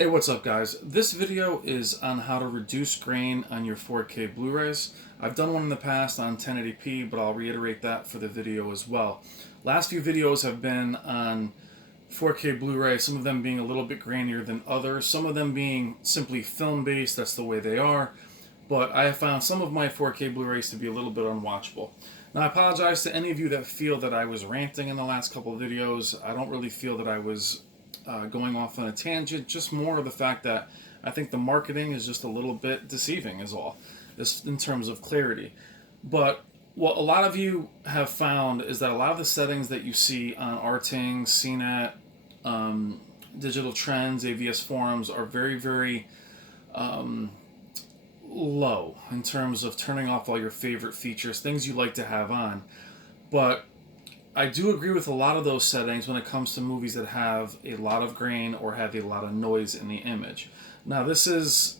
Hey, what's up, guys? This video is on how to reduce grain on your 4K Blu-rays. I've done one in the past on 1080p, but I'll reiterate that for the video as well. Last few videos have been on 4K Blu-ray, some of them being a little bit grainier than others, some of them being simply film-based, that's the way they are, but I have found some of my 4K Blu-rays to be a little bit unwatchable. Now, I apologize to any of you that feel that I was ranting in the last couple of videos. I don't really feel that I was going off on a tangent, just more of the fact that I think the marketing is just a little bit deceiving is all, just in terms of clarity. But what a lot of you have found is that a lot of the settings that you see on Arting, CNET, Digital Trends, AVS forums are very, very low in terms of turning off all your favorite features, things you like to have on. But I do agree with a lot of those settings when it comes to movies that have a lot of grain or have a lot of noise in the image. Now, this is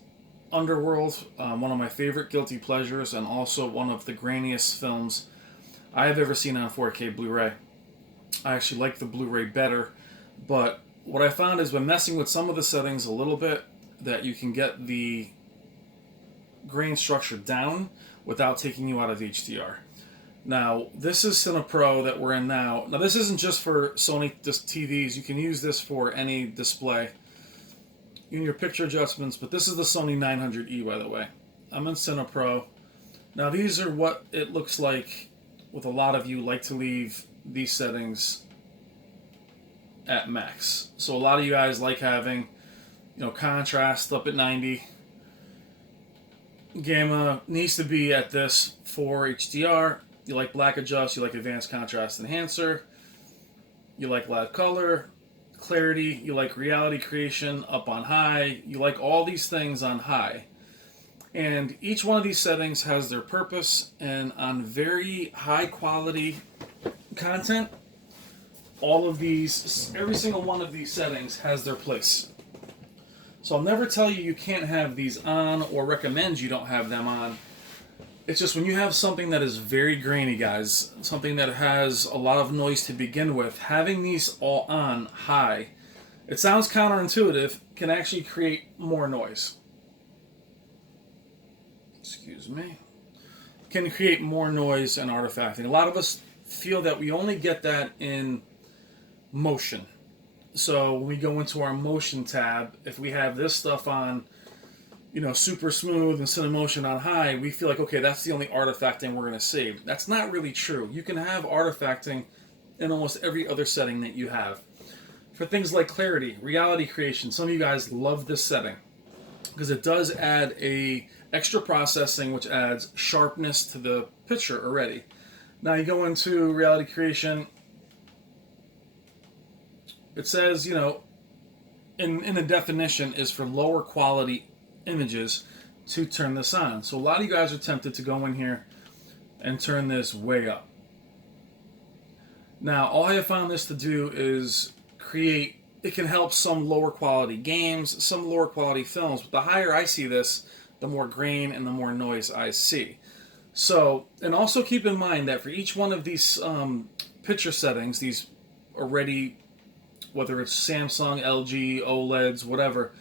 Underworld, one of my favorite guilty pleasures, and also one of the grainiest films I have ever seen on 4K Blu-ray. I actually like the Blu-ray better, but what I found is when messing with some of the settings a little bit, that you can get the grain structure down without taking you out of HDR. Now, this is CinePro that we're in now. Now, this isn't just for Sony TVs. You can use this for any display in your picture adjustments, but this is the Sony 900E, by the way. I'm in CinePro. Now, these are what it looks like with a lot of you like to leave these settings at max. So a lot of you guys like having, contrast up at 90. Gamma needs to be at this for HDR. You like black adjust, you like advanced contrast enhancer, you like loud color, clarity, you like reality creation up on high, you like all these things on high. And each one of these settings has their purpose, and on very high quality content, every single one of these settings has their place. So I'll never tell you can't have these on or recommend you don't have them on. It's just when you have something that is very grainy, guys, something that has a lot of noise to begin with, having these all on high, it sounds counterintuitive, can actually create more noise. Excuse me. Can create more noise and artifacting. A lot of us feel that we only get that in motion. So when we go into our motion tab, if we have this stuff on, super smooth and Cinemotion on high, we feel like, okay, that's the only artifacting we're going to see. That's not really true. You can have artifacting in almost every other setting that you have. For things like clarity, reality creation, some of you guys love this setting because it does add a extra processing which adds sharpness to the picture already. Now you go into reality creation, it says, in the definition is for lower quality images to turn this on. So a lot of you guys are tempted to go in here and turn this way up. Now, all I have found this to do is it can help some lower quality games, some lower quality films, but the higher I see this, the more grain and the more noise I see. So, and also keep in mind that for each one of these picture settings, these already, whether it's Samsung, LG, OLEDs, whatever,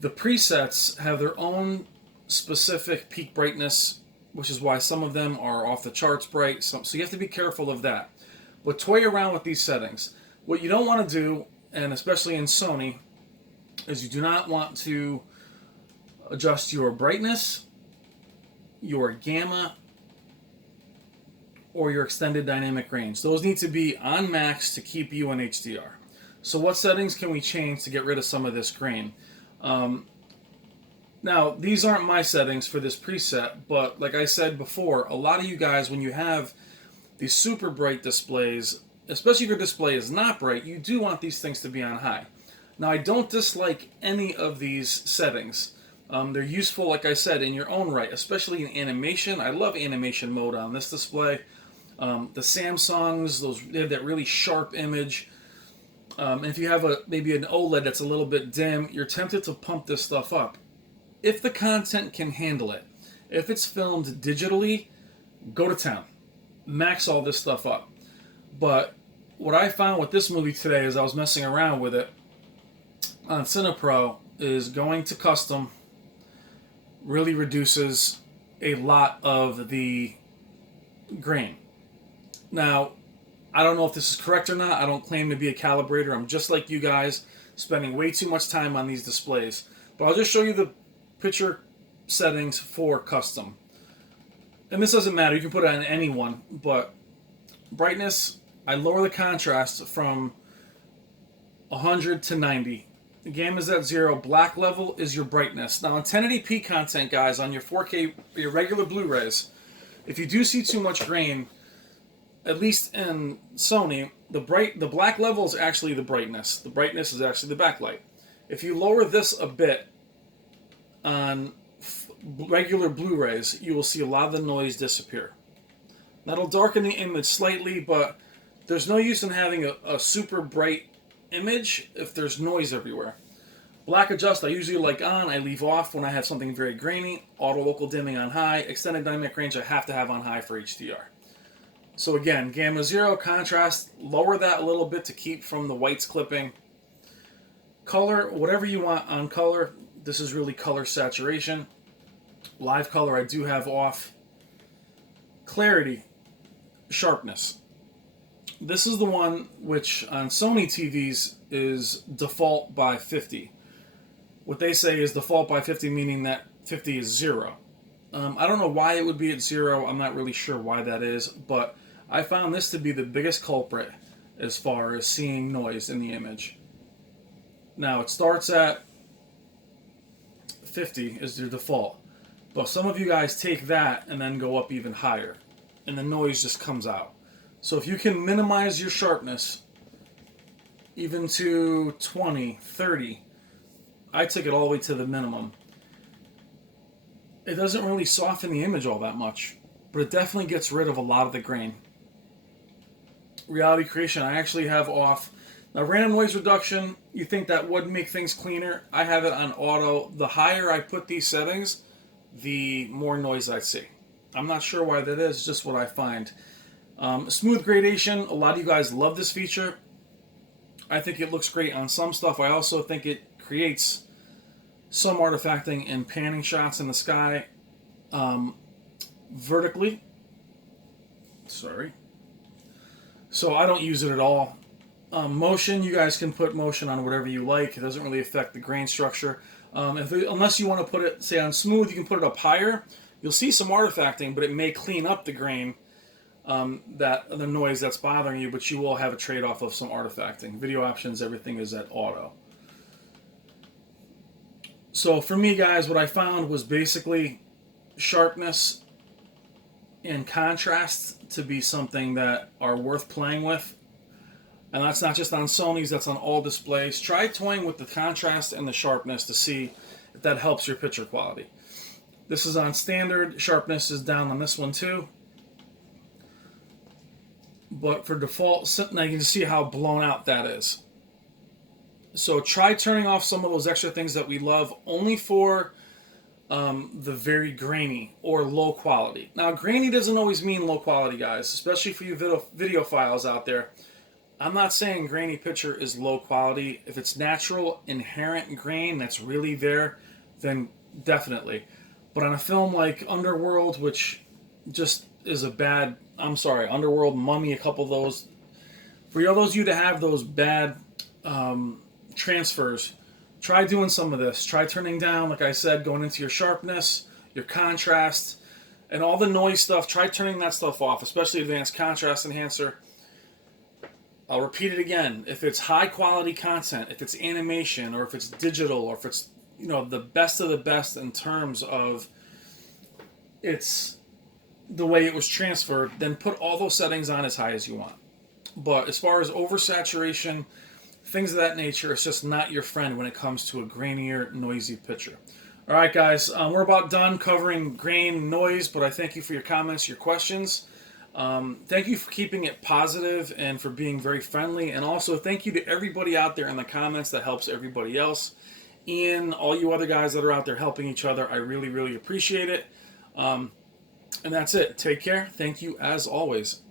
the presets have their own specific peak brightness, which is why some of them are off the charts bright. So you have to be careful of that. But toy around with these settings. What you don't want to do, and especially in Sony, is you do not want to adjust your brightness, your gamma, or your extended dynamic range. Those need to be on max to keep you in HDR. So what settings can we change to get rid of some of this grain? Now, these aren't my settings for this preset, but like I said before, a lot of you guys, when you have these super bright displays, especially if your display is not bright, you do want these things to be on high. Now, I don't dislike any of these settings. They're useful, like I said, in your own right, especially in animation. I love animation mode on this display. The Samsungs, they have that really sharp image. And if you have maybe an OLED that's a little bit dim, you're tempted to pump this stuff up. If the content can handle it, if it's filmed digitally, go to town. Max all this stuff up. But what I found with this movie today is I was messing around with it on CinePro, is going to custom really reduces a lot of the grain. Now, I don't know if this is correct or not. I don't claim to be a calibrator. I'm just like you guys, spending way too much time on these displays. But I'll just show you the picture settings for custom. And this doesn't matter. You can put it on any one. But brightness, I lower the contrast from 100 to 90. The gamma is at 0. Black level is your brightness. Now, on 1080p content, guys, on your 4K, your regular Blu-rays, if you do see too much grain, at least in Sony, the black level is actually the brightness. The brightness is actually the backlight. If you lower this a bit on regular Blu-rays, you will see a lot of the noise disappear. That'll darken the image slightly, but there's no use in having a super bright image if there's noise everywhere. Black adjust I usually like on, I leave off when I have something very grainy. Auto local dimming on high. Extended dynamic range I have to have on high for HDR. So again, gamma 0, contrast, lower that a little bit to keep from the whites clipping. Color, whatever you want on color. This is really color saturation. Live color I do have off. Clarity, sharpness. This is the one which on Sony TVs is default by 50. What they say is default by 50, meaning that 50 is 0. I don't know why it would be at 0. I'm not really sure why that is, but I found this to be the biggest culprit as far as seeing noise in the image. Now, it starts at 50 is your default, but some of you guys take that and then go up even higher, and the noise just comes out. So if you can minimize your sharpness even to 20, 30, I take it all the way to the minimum. It doesn't really soften the image all that much, but it definitely gets rid of a lot of the grain. Reality creation, I actually have off. Now, random noise reduction, you think that would make things cleaner. I have it on auto. The higher I put these settings, the more noise I see. I'm not sure why that is, just what I find. Smooth gradation, a lot of you guys love this feature. I think it looks great on some stuff. I also think it creates some artifacting in panning shots in the sky vertically. Sorry. So I don't use it at all. Motion, you guys can put motion on whatever you like. It doesn't really affect the grain structure. Unless you want to put it, say, on smooth, you can put it up higher. You'll see some artifacting, but it may clean up the grain. The noise that's bothering you, but you will have a trade-off of some artifacting. Video options, everything is at auto. So for me, guys, what I found was basically sharpness and contrast to be something that are worth playing with. And that's not just on Sony's, that's on all displays. Try toying with the contrast and the sharpness to see if that helps your picture quality. This is on standard. Sharpness is down on this one too. But for default, now you can see how blown out that is. So try turning off some of those extra things that we love only for the very grainy or low quality. Now, grainy doesn't always mean low quality, guys, especially for you video files out there. I'm not saying grainy picture is low quality. If it's natural, inherent grain that's really there, then definitely. But on a film like Underworld, which just is a bad... I'm sorry, Underworld, Mummy, a couple of those. For all those of you to have those bad transfers, try doing some of this. Try turning down, like I said, going into your sharpness, your contrast, and all the noise stuff. Try turning that stuff off, especially advanced contrast enhancer. I'll repeat it again. If it's high quality content, if it's animation, or if it's digital, or if it's the best of the best in terms of it's the way it was transferred, then put all those settings on as high as you want. But as far as oversaturation, things of that nature, it's just not your friend when it comes to a grainier, noisy picture. All right, guys, we're about done covering grain, noise, but I thank you for your comments, your questions. Thank you for keeping it positive and for being very friendly. And also thank you to everybody out there in the comments that helps everybody else. Ian, all you other guys that are out there helping each other, I really, really appreciate it. And that's it. Take care. Thank you as always.